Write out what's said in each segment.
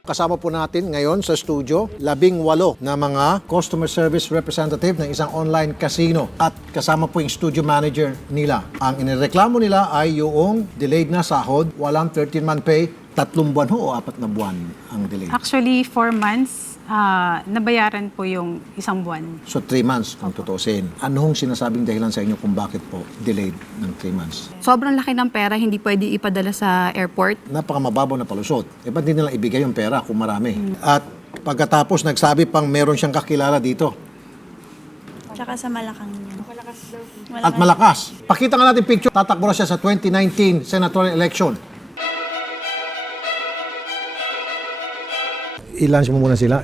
Kasama po natin ngayon sa studio, 18 na mga customer service representative ng isang online casino. At kasama po yung studio manager nila. Ang inireklamo nila ay yung delayed na sahod, walang 13-month pay, 3 buwan ho o 4 na buwan ang delay. Actually, 4 months, nabayaran po yung 1 buwan. So 3 months kung tutusin. Anong sinasabing dahilan sa inyo kung bakit po delayed ng 3 months? Sobrang laki ng pera, hindi pwede ipadala sa airport. Napakamababaw na palusot. E ba't di nila ibigay yung pera kung marami? At pagkatapos nagsabi pang meron siyang kakilala dito. Tsaka sa Malacang niya. At malakas. Pakita nga natin picture. Tatakbo na siya sa 2019 senatorial election. I-launch mo muna sila.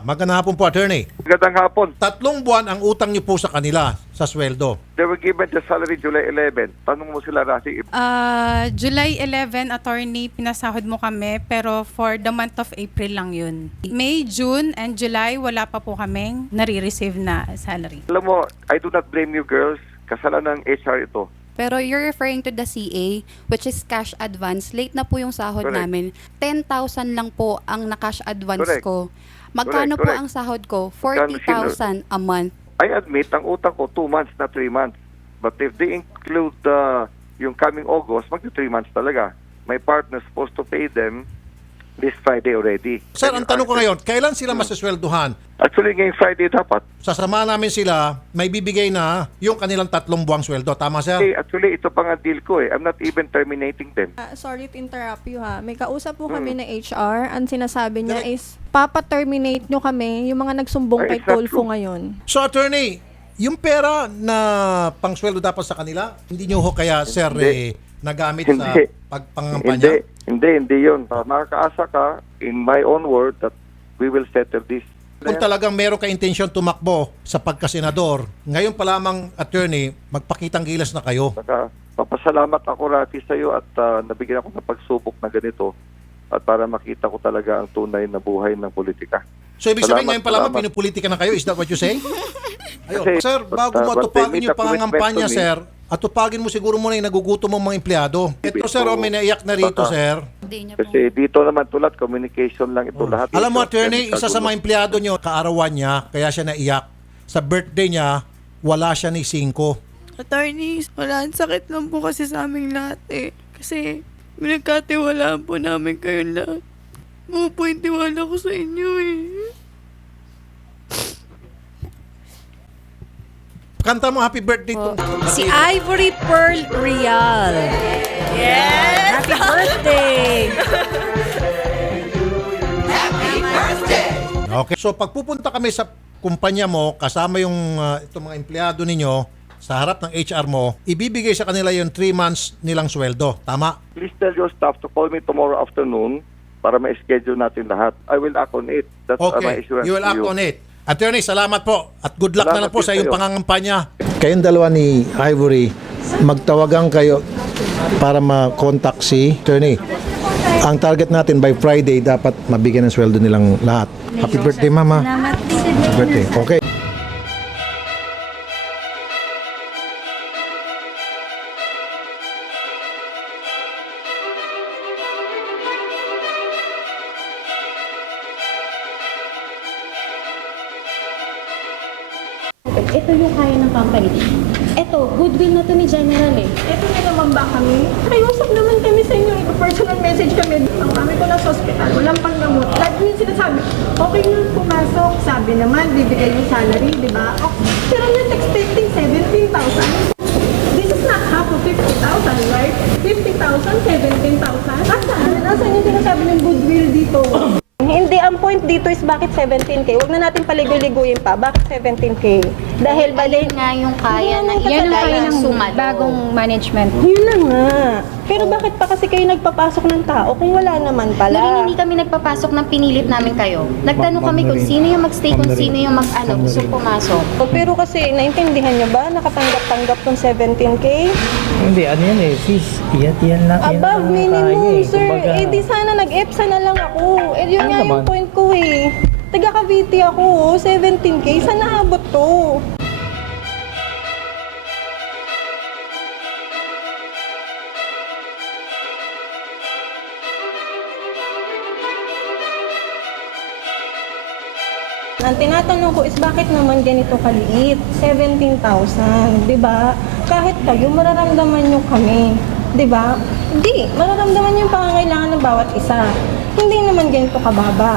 Magandang hapon po, attorney. Magandang hapon. 3 buwan ang utang niyo po sa kanila sa sweldo. They were given the salary July 11. Tanong mo sila, Rafi. July 11, attorney, pinasahod mo kami, pero for the month of April lang yun. May, June, and July, wala pa po kaming nare-receive na salary. Alam mo, I do not blame you girls. Kasalanan ng HR ito. Pero you're referring to the CA, which is cash advance. Late na po yung sahod Correct. namin. 10,000 lang po ang na-cash advance Correct. ko. Magkano po Correct. ang sahod ko? Magkano 40,000 a month. I admit, ang utang ko 2 months na 3 months. But if they include yung coming August, magti 3 months talaga. My partner supposed to pay them this Friday already. Sir, ang tanong ko ngayon, kailan sila masaswelduhan? Actually, ngayong Friday dapat. Sasama namin sila, may bibigay na yung kanilang 3 buwang sweldo. Tama, sir? Actually, ito pa nga deal ko eh. I'm not even terminating them. Sorry to interrupt you ha. May kausap po kami na HR. Ang sinasabi niya is, papa-terminate nyo kami yung mga nagsumbong Ay, kay it's not Tulfo true. ngayon. So, attorney, yung pera na pangsweldo dapat sa kanila, hindi nyo ho kaya, sir, nagamit sa Hindi. pagpangampanya? Hindi yun. Nakakaasa ka, in my own word, that we will settle this. Kung talagang meron ka intensyon tumakbo sa pagkasenador, ngayon pa lamang, attorney, magpakitang gilas na kayo. Saka, papasalamat ako, Rafi, sa iyo at nabigyan ako ng pagsubok na ganito at para makita ko talaga ang tunay na buhay ng politika. So, ibig sabihin Salamat, ngayon pa lamang, salamat. pinupolitika na kayo? Is that what you say? Ayun. Kasi, Sir, bago but matupagin they made yung a commitment pangangampanya, to me. sir, at tupagin mo siguro muna yung nagugutom mong mga empleyado. Ito, sir, may naiyak na rito, sir. Hindi niya po. Kasi dito naman tulad, communication lang ito lahat. Alam mo, Ito, attorney, yan, isa sa mga empleyado nyo, kaarawan niya, kaya siya naiyak. Sa birthday niya, wala siya ni 5. Attorney, wala, ang sakit lang po kasi sa aming lahat eh. Kasi pinagkatiwalaan po namin kayong lahat. Mga po yung tiwala ko sa inyo eh. Kanta mo happy birthday to. Si Ivory Pearl Real. Yes! Happy birthday! Okay. So pagpupunta kami sa kumpanya mo, kasama yung itong mga empleyado ninyo, sa harap ng HR mo, ibibigay sa kanila yung 3 months nilang sweldo. Tama? Please tell your staff to call me tomorrow afternoon para ma-schedule natin lahat. I will act on it. That's my Okay. assurance You will to act you. on it. Attorney, salamat po. At good luck na lang Salamat po sa din iyong sa'yo. pangangampanya. Kayong dalawa ni Ivory, magtawagan kayo para ma-contact si attorney. Ang target natin by Friday, dapat mabigyan ng sweldo nilang lahat. Happy birthday, Mama. Happy birthday. Okay. Ito yung kaya ng company. Ito, goodwill na to ni General eh. Ito na naman ba kami? Nakiusap naman kami sa inyo. Personal message kami. Ang kami ko na sa hospital. Walang panggamot. Lagi yung sinasabi, okay na pumasok. Sabi naman, bibigay yung salary, di ba? Oh, pero I'm not expecting 17,000. This is not half of 50,000, right? 50,000, 17,000. Nasaan yung sinasabi ng goodwill dito? Hindi, ang point dito is bakit 17K? Huwag na natin paligoy-liguyin pa. Bakit 17K? Dahil Alin nga yung kaya na Yan ang kaya ibigay ng suma doon. bagong management. Yun na nga. Pero bakit pa kasi kayo nagpapasok ng tao kung wala naman pala? Pero hindi kami nagpapasok ng pinilit namin kayo. Nagtanong kami kung sino yung magstay, kung sino yung gusto pumasok. Pero kasi, naintindihan nyo ba? Nakatanggap-tanggap tong 17K? Hindi, ano yan eh, fees. Yan lang. yan Above lang minimum, kaya eh. sir. Kumbaga, Eh di sana nag-EPSA na lang ako. Eh yun Ano nga yung naman? point ko eh. Taga Cavite ako, 17K. Saan naabot to? Ang tinatanong ko is bakit naman ganito kaliit? 17,000, di ba? Kahit kayo, mararamdaman nyo kami. Di ba? Hindi, mararamdaman yung pangangailangan ng bawat isa. Hindi naman ganito kababa.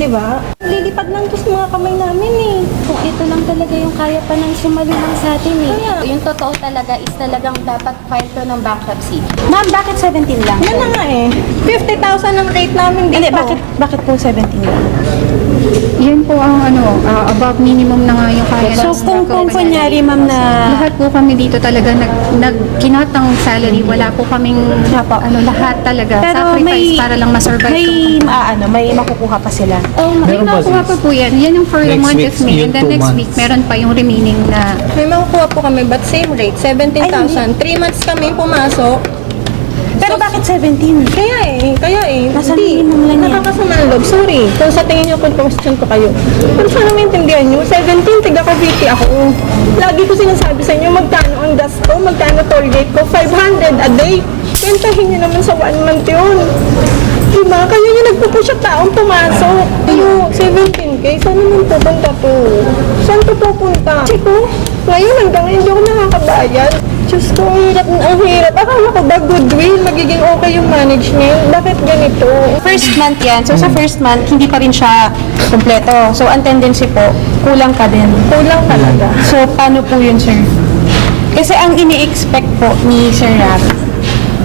Di ba? Lilipad lang to sa mga kamay namin eh. Kung ito lang talaga yung kaya pa ng sumalinang sa atin eh. Kaya. Yung totoo talaga is talagang dapat file to ng bankruptcy. Ma'am, bakit 17 lang? Yan na nga eh. 50,000 ang rate namin dito. Hindi, bakit po 17 lang? Yan po ang above minimum na nga yung kaya So, kung kunyari, ma'am, na lahat po kami dito talaga nagkinatang salary, wala po kaming lahat talaga Pero sacrifice para lang ma-survive may makukuha pa sila. may nakuha pa po yan. Yan yung for the Next month week, of May. And then yung 2 next months. week, meron pa yung remaining na May makukuha po kami, but same rate, 17,000. 3 months kami pumasok. Pero bakit 17? Kaya eh. Nasa Hindi, minimum lang yan. nakakasama ng loob. Sorry. Kung sa tingin niyo, kung question ko kayo. Pero sana maintindihan niyo, 17, tiga Cavite ako. Lagi ko sinasabi sa inyo, magkano ang gas ko, magkano toll gate ko, 500 a day. Kwentahin niyo naman sa 1 month yun. Diba? Kayo yung nagpupush at taong pumasok. Kayo, 17K, saan naman pupunta to? Saan to pupunta? Chiko, ngayon hanggang ngayon hindi ako nakakabayad. Diyos ko, ang hirap. Akala ko ba goodwill, magiging okay yung management? Bakit ganito? First month yan. So, sa first month, hindi pa rin siya kumpleto. So, ang tendency po, kulang pa din. Kulang talaga. So, paano po yun, sir? Kasi ang ini-expect po ni Sir Rab,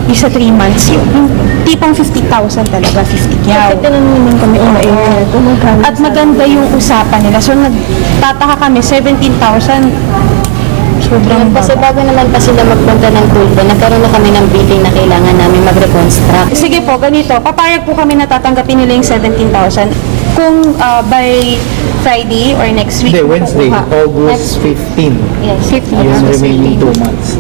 is sa 3 months yun. Yung tipong 50,000 talaga, 50 kyaw. Kasi naman kami umaingay. At maganda yung usapan nila. So, nagtataka kami, 17,000. Sobrang Kasi bago naman pa sila magpunta ng tulpo, nagkaroon na kami ng briefing na kailangan namin mag-reconstruct. Sige po, ganito. Papayag po kami na tatanggapin nila yung 17,000. Kung by Friday or next week. Hindi, Wednesday, makukuha. August 15. Yes. Yung remaining 2 months.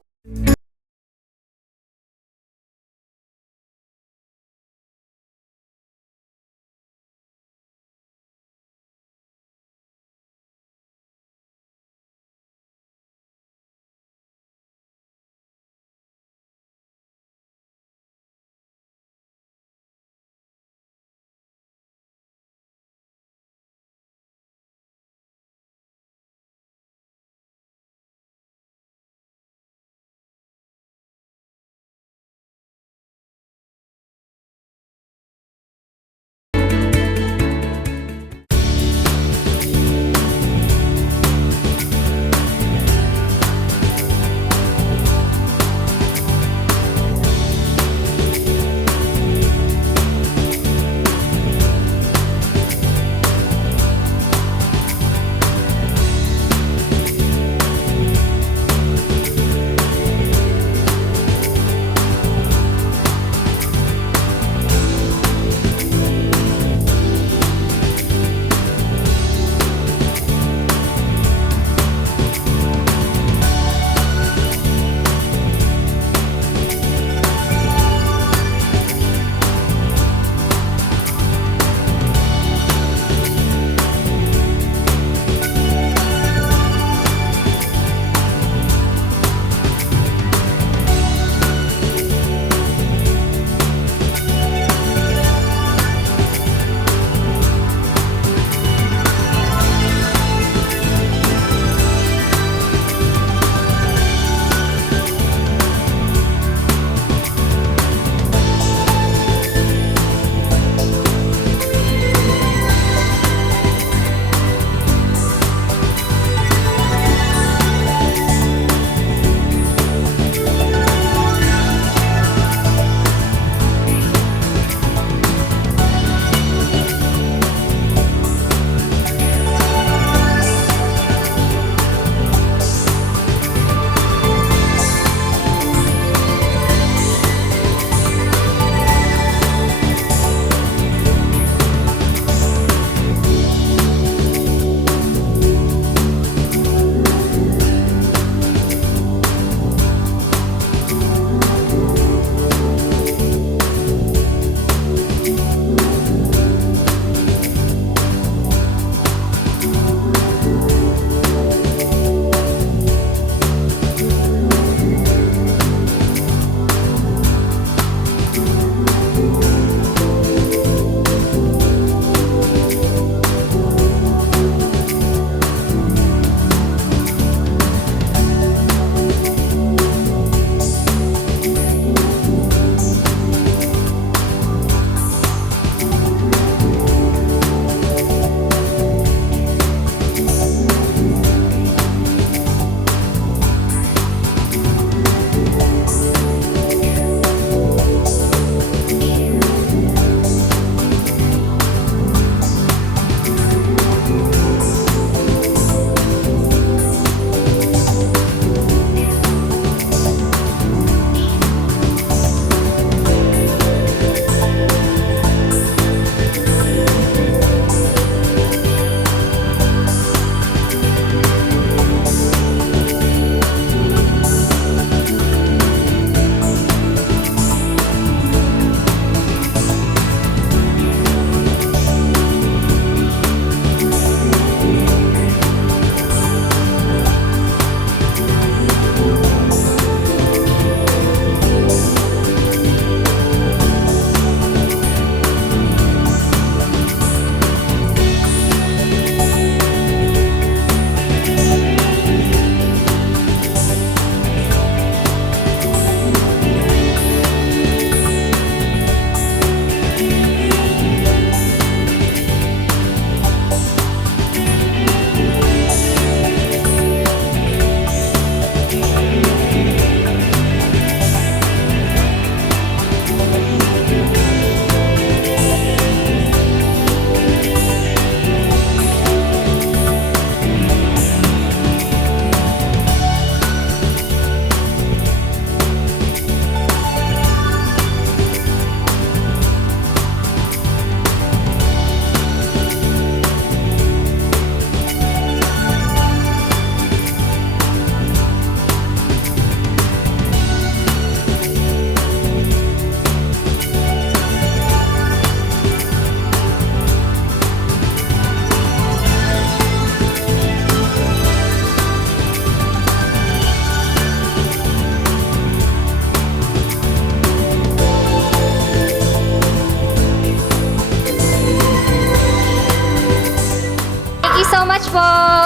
so much po.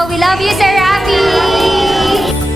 We love you, Sir Rafi.